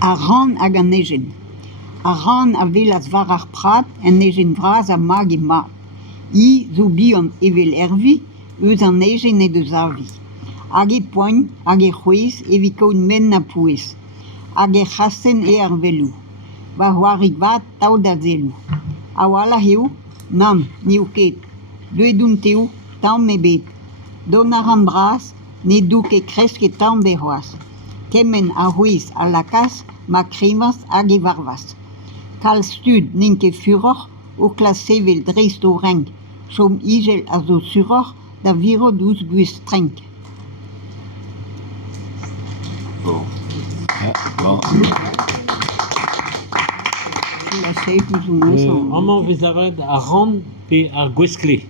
A ran hag a nejen. A ran a velas var ar prat en nejen vraz a mag e mat. I zo bihan evel ervi, eus an nejen e deus avi. Hag e poen, hag e c'hwez, evit kaout men na pouez. Hag e c'hasten e ar velou. Va c'hoarig vat taol da zelou. A wala eo, nan, ni o ket. Deuedoun teo, tamm me bet. Don ar an bras, ne do ket kresk e tamm be c'hoaz. Kemen a c'hwez a lakas, ma kremaz hag e varvas. Kal stud n'int ket furoc'h o klas sevel dreist o renk. Chom igel a zo suroc'h da viro douz gwez trenk. Bon. Bon. La se plus ou moins Amañ vez avat a ran pe ar gweskle.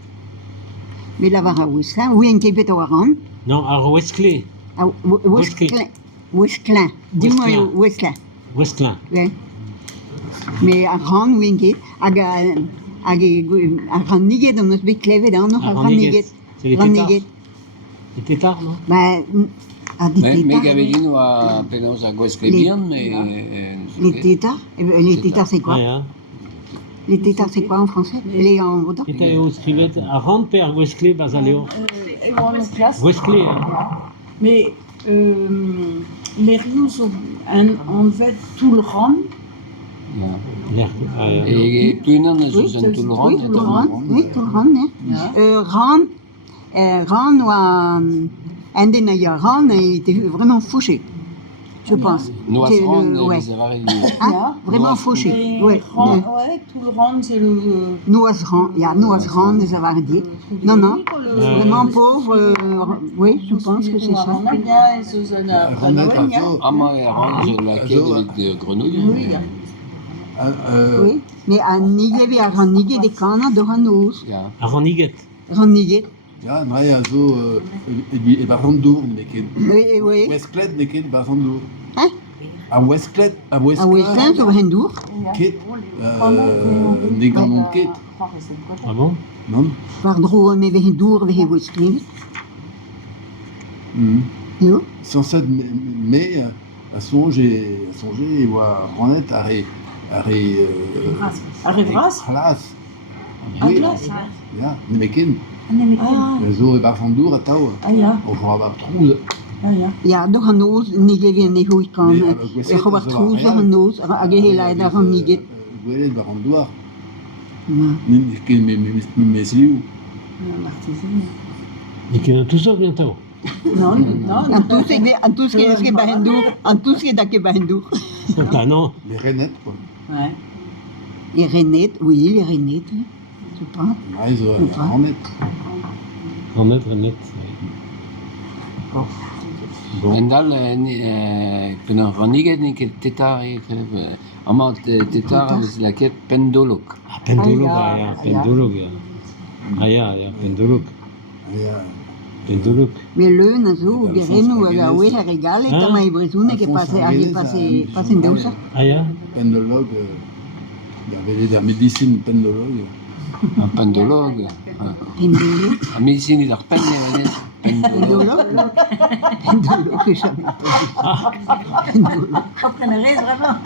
Mais la var a ouesla, oui en kepet o aran. Non, ar weskle. Ouesklin. Dis-moi ouesklin. Westlin. Ouais. Mais a ran oui en ket, hag a ran niget am eus bet klevet an a ran niget. C'est les Ran tétards. niget. Les tétards, non? Bah, a di Me tétards. gavedin oa penaos a gweskle bihan, mais... Les tétards les tétards c'est quoi? Ouais, hein. Les tétards c'est quoi en français? Les en breton? Eta eo skrivet a ran pe ar gweskle baz a leo. Gweskle, hein. Mais les rios en fait tout le rang. L'air. E plunan a Oui, zeus an tout le rang. oui, tout le rang, oui, tout le rang, Ran oa un den a Ran était vraiment fauché, je pense. Noaz C'est ran, ouais. les avaret. Hein, vraiment Noaz- fauché. Et Ouais. ouais, tout le rang c'est le. Noaz Ran, il y a Noaz Ran des avardiers. Non, non, vraiment pauvre. Oui, je pense que c'est ça. Ama e ran zo laket evit grenouille. Oui, Oui, mais à Nigévé, à Ranigé des cannes de Ranos. Ya. A ran iget. Ranigé. Ja, mai a zo e barandour neket. Oui, oui. Westklet neket barandour. Hein? A Westklet, a À Westin, Westklet sur Hendour. ket ne gammon ket. Ah bon? Non? Pardon, mais Hendour, avec Westin. Yo. Sans ça, mais a songe e oa ranet are Arrivras. Hlas. Hlas, Ja, ne meken. Ah, Zo e barandour a tao. ah ja, O c'hoar bar trouz. ah ja. Ja, de Ranos, Nigévé, Nehoï, quand Mais, et Robert Trouze, Ranos, à Gehela, et à Ranigé. Gwelet barandour. N'in ket mes liou. Et qu'il y en a tout ça bientôt. Non, non, En tout ce qui est Bahendour, en tout ce qui est d'Ake Bahendour. Ah non. Les renettes, quoi. ouais. Les Renettes, oui, les Renettes, je pense. Mai zo a ranet. Renet, renet. Endal, penaos raniget ne ket tetar e ama tetar a vez laket pendolog. Ah, pendolog, Ah, ah, ja, ja, ja. pendolog, ja. Ah, ja, pendolog. Ja. Pendolog. Mais le nazo, Guerreno, a oué la régale, et Hein? comme il brezoune, qui est passé en douce. Ah, ja? Pendologue, il y avait des médecines pendologue. Un pendolog. Pendolo, A medicine d'ar pen ne venez. Pendolog. Pendolo, que jamais entendu. Pendolo. Après, vraiment.